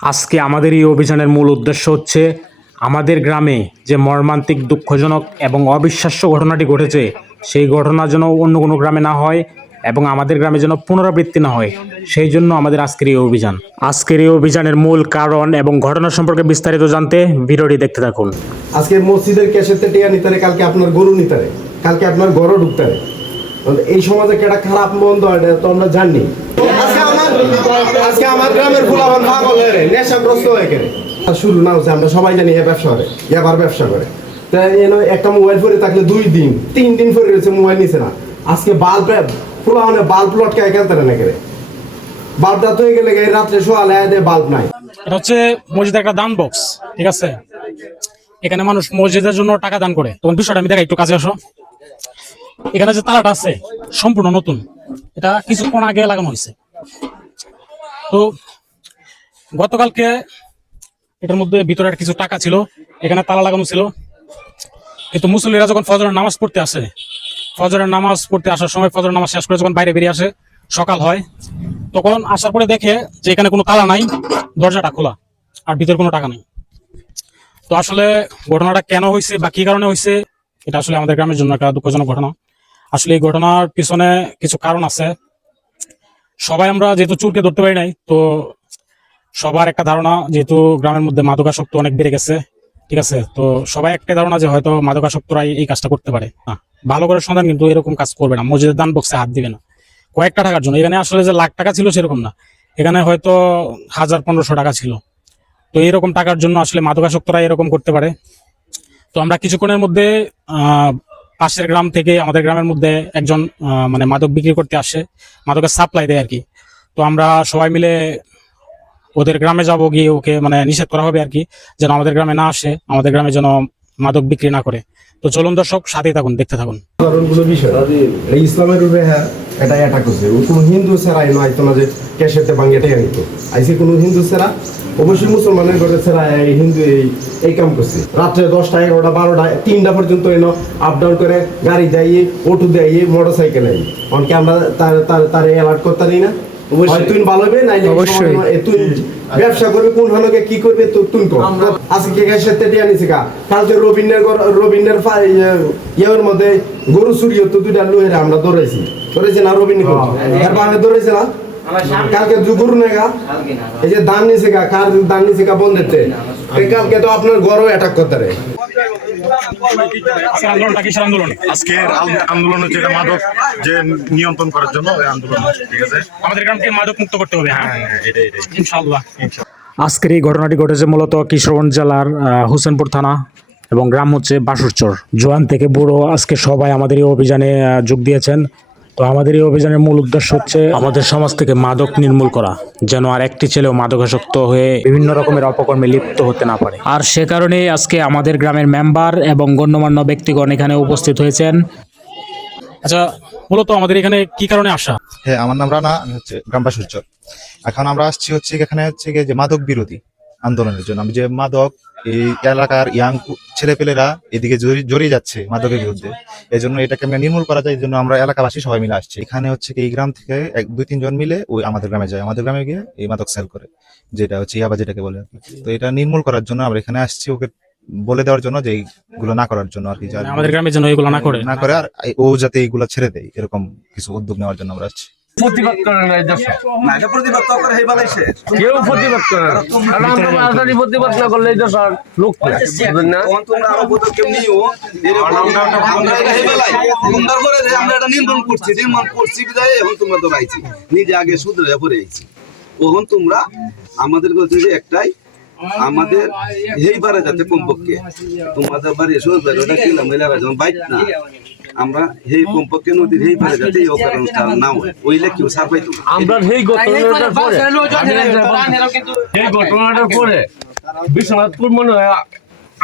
আজকে আমাদের এই অভিযানের মূল উদ্দেশ্য হচ্ছে আমাদের গ্রামে যে মর্মান্তিক, দুঃখজনক এবং অবিশ্বাস্য ঘটনাটি ঘটেছে সেই ঘটনা যেন অন্য কোনো গ্রামে না হয় এবং আমাদের গ্রামে যেন পুনরাবৃত্তি না হয়, সেই জন্য আমাদের আজকের এই অভিযান। আজকের এই অভিযানের মূল কারণ এবং ঘটনা সম্পর্কে বিস্তারিত জানতে ভিডিওটি দেখতে থাকুন। আজকে মসজিদের ক্যাশেতে টিয়া নিতারে, কালকে আপনার গরু নিতারে, কালকে আপনার গরু ঢুকতারে। এই সমাজে কেটা খারাপ মন্দ এটা তো আমরা জানি। আজকে আমার গ্রামের ফুলাবান পাগল হয়ে নেশাগ্রস্ত হয়ে গেলে শুরু না হচ্ছে, আমরা সবাই জানি এ ব্যবসা করে, এবার ব্যবসা করে। তাই একটা মোবাইল ফোনে থাকলে 2 দিন 3 দিন ফোরে রয়েছে, মোবাইল নিছে না। আজকে বাল্ব ফুলাবানে বাল্ব লটকায় খেলতে না গেলে, বাল্বটা তো হয়ে গেলে রাত্রে শোয়ালে বাল্ব নাই। এটা হচ্ছে মসজিদের একটা দান বক্স, ঠিক আছে? এখানে মানুষ মসজিদের জন্য টাকা দান করে। তখন বিষয়টা আমি দেখা, একটু কাছে আসো। এখানে যে তালাটা আছে সম্পূর্ণ নতুন, এটা কিছুক্ষণ আগে লাগানো হয়েছে। তো গতকালকে এটার মধ্যে ভিতরে কিছু টাকা ছিল, এখানে তালা লাগানো ছিল। কিন্তু মুসল্লিরা যখন ফজরের নামাজ পড়তে আসে, ফজরের নামাজ পড়তে আসার সময় ফজরের নামাজ শেষ করে যখন বাইরে বেরিয়ে আসে, সকাল হয়, তখন আসার পরে দেখে যে এখানে কোনো তালা নাই, দরজাটা খোলা আর ভিতরে কোনো টাকা নেই। তো আসলে ঘটনাটা কেন হয়েছে বা কি কারণে হয়েছে, এটা আসলে আমাদের গ্রামের জন্য একটা দুঃখজনক ঘটনা। আসলে এই ঘটনার পিছনে কিছু কারণ আছে। সবাই আমরা যেহেতু চোরকে ধরতে পারি নাই, তো সবার একটা ধারণা যেহেতু গ্রামের মধ্যে মাদকাসক্ত অনেক বেড়ে গেছে, ঠিক আছে? তো সবাই একটা ধারণা যে হয়তো মাদকাসক্তরাই এই কাজটা করতে পারে। না, ভালো করে সন্ধান কিন্তু এরকম কাজ করবে না, মসজিদের দান বক্সে হাত দিবে না কয়েকটা টাকার জন্য। এখানে আসলে যে লাখ টাকা ছিল সেরকম না, এখানে হয়তো 1000-1500 টাকা ছিল। তো এরকম টাকার জন্য আসলে মাদকাসক্তরা এরকম করতে পারে। তো আমরা কিছুক্ষণের মধ্যে পাশের গ্রাম থেকে আমাদের গ্রামের মধ্যে একজন মানে মাদক বিক্রি করতে আসে, মাদকের সাপ্লাই দেয় আর কি। তো আমরা সবাই মিলে ওদের গ্রামে যাব, গিয়ে ওকে মানে নিষেধ করা হবে আর কি, যেন আমাদের গ্রামে না আসে, আমাদের গ্রামে যেন মাদক বিক্রি না করে। তো চলুন দর্শক, সাথেই থাকুন, দেখতে থাকুন। কারণগুলো বিষয় ইসলামের রূপে এটা অ্যাটাক করছে। কোনো হিন্দু ছাড়া আইতো না যে ক্যাশেতে ভাঙিয়ে টেকা নিত। আইসে কোনো হিন্দু ছাড়া, অবশ্যই মুসলমানের ঘরে ছাড়া হিন্দু এই কাম করছে। রাত্রে 10টা 11টা 12টা 3টা পর্যন্ত আপ ডাউন করে গাড়ি দেয়, অটো দেয়, মোটর সাইকেল দেয়। অনেকে আমরা তার অ্যালার্ট করতে নেই না। তুই ভালো হবে না, তুই ব্যবসা করবে, কোন হানকে কি করবে তুই কর। আজকে ক্যাশেতে টিয়া নিছে কা, কালকে রবীন্দ্রের ইয়ের মধ্যে গরু চুরি হতো, 2টা লোহের আমরা দৌড়াইছি না, রবীন্দ্র এর ভাবে দৌড়াইছে না। কালকে গরু নেগা, এই যে দান নিছে কা, কার দান নিছে কা বন্ধেতে, কালকে তো আপনার গরু অ্যাটাক করতে রে। আজকের আন্দোলন হচ্ছে এটা মাদক যে নিয়ন্ত্রণ করার জন্য আন্দোলন, ঠিক আছে? আমাদের গ্রামকে মাদক মুক্ত করতে হবে। হ্যাঁ, এটাই ইনশাআল্লাহ। আজকের এই ঘটনাটি ঘটেছে মূলত কিশোরগঞ্জ জেলার হোসেনপুর থানা এবং গ্রাম হচ্ছে বাসুরচর। জোয়ান থেকে বুড়ো আজকে সবাই আমাদের এই অভিযানে যোগ দিয়েছেন। তো আমাদের এই অভিযানের মূল উদ্দেশ্য হচ্ছে আমাদের সমাজ থেকে মাদক নির্মূল করা, যেন আর একটি ছেলেও মাদকাসক্ত হয়ে বিভিন্ন রকমের অপকর্মে লিপ্ত হতে না পারে। আর সে কারণেই আজকে আমাদের গ্রামের মেম্বার এবং গণ্যমান্য ব্যক্তিগণ এখানে উপস্থিত হয়েছেন। আচ্ছা, মূলত আমাদের এখানে কি কারণে আসা? হ্যাঁ, আমার নাম রানা, আমি হচ্ছে গ্রাম বাসুরচর। এখন আমরা আসছি হচ্ছে এখানে হচ্ছে যে মাদক বিরোধী আন্দোলনের জন্য। আমি যে মাদক এই এলাকার ইয়াং ছেলেপেলেরা এদিকে জড়িয়ে যাচ্ছে মাদকের বিরুদ্ধে, এই জন্য এটাকে আমরা নির্মূল করা যায়, এই জন্য আমরা এলাকাবাসী সবাই মিলে আসছি। এখানে হচ্ছে এই গ্রাম থেকে 2-3 জন মিলে ওই আমাদের গ্রামে যায়, আমাদের গ্রামে গিয়ে এই মাদক সেল করে, যেটা হচ্ছে ইয়াবা যেটাকে বলে আর কি। তো এটা নির্মূল করার জন্য আমরা এখানে আসছি, ওকে বলে দেওয়ার জন্য যে এইগুলো না করার জন্য আর কি, আমাদের গ্রামে যেন এগুলো না করে আর ও যাতে এইগুলা ছেড়ে দেয়, এরকম কিছু উদ্যোগ নেওয়ার জন্য আমরা আসছি। প্রতিবাদ করে না, প্রতিবাদ তো করে হেই বালাইছে, কেউ প্রতিবাদ করে না। আমরা রাজধানী প্রতিবাদ না করলে এই দেশ আর লোক বুঝেন না। তোমরা আরো বদল কেউ নিও, আমরা হেই বালাই সুন্দর করে আমরা এটা নির্মাণ করছি বিদায়। এখন তোমরা তো রাইছি নিজে আগে শুধরে পড়ে আইছি। তখন তোমরা আমাদের কাছে যে একটাই, আমাদের এইবারে যাতে কমপক্ষে তোমাদের বাড়ি এসে ওটা কিলাম যখন বাইক না, আমরা এই কমপক্ষে নদীর এই পারে যাতে এই অকারণটা না হয়, ওইলে কেউ সার পাইতো। আমরা এই ঘটনাটার পরে বিশ্বনাথপুর মনে হয়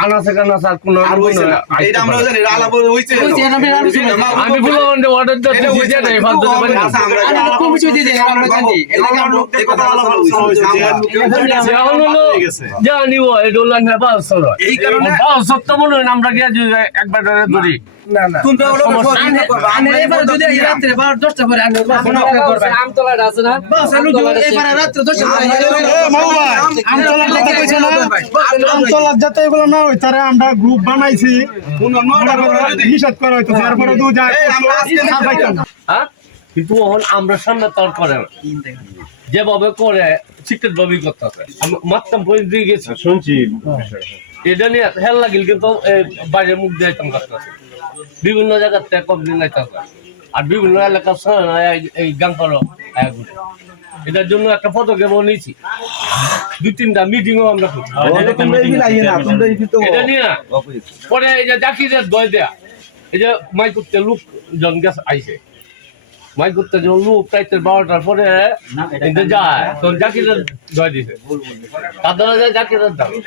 আনাচে কানাচে আর কোনো আমরা জানি আলাপ হইছে। আমি বললাম অর্ডার দিতে বুঝে নাই, জানি ও এই ডলার নেই 500 মনে হয় আমরা গিয়ে একবার ধরি তোমরা হলো সহযোগিতা করবা আমরা এবারে যদি এই রাত্রে 10টা পরে আনবে আমতলাটা আছে না এবারে রাত্রে 10টা পরে আমতলার যাতে এগুলো না হয় তারা আমরা গ্রুপ বানাইছি নিষেধ করা হইতো তারপরে তো যায় হ্যাঁ কিন্তু এখন আমরা সামনে তর করে না যেভাবে করে সিক্রেট ভাবেই করতেছে আমি মাত্রাম পর্যন্ত দিয়ে গেছি শুনছি এটা নিয়ে হেল লাগিল কিন্তু বাইরে মুখ দিয়ে করতেছে বিভিন্ন জায়গার থেকে কমপ্লেন আইতেছে আর বিভিন্ন এলাকার এই গান করো এটার জন্য একটা পদক্ষেপ নিয়েছি 2-3টা মিটিংও আমরা করছি এটা নিয়ে পরে এই যে জাকিরের দয় দেয়া এই যে মাই করতে লোক জন গেছে আইছে মাই করতে যখন লোক রাইতে 12টার পরে যায় তখন জাকিরের দয় দিছে তার দ্বারা জাকিরের দাম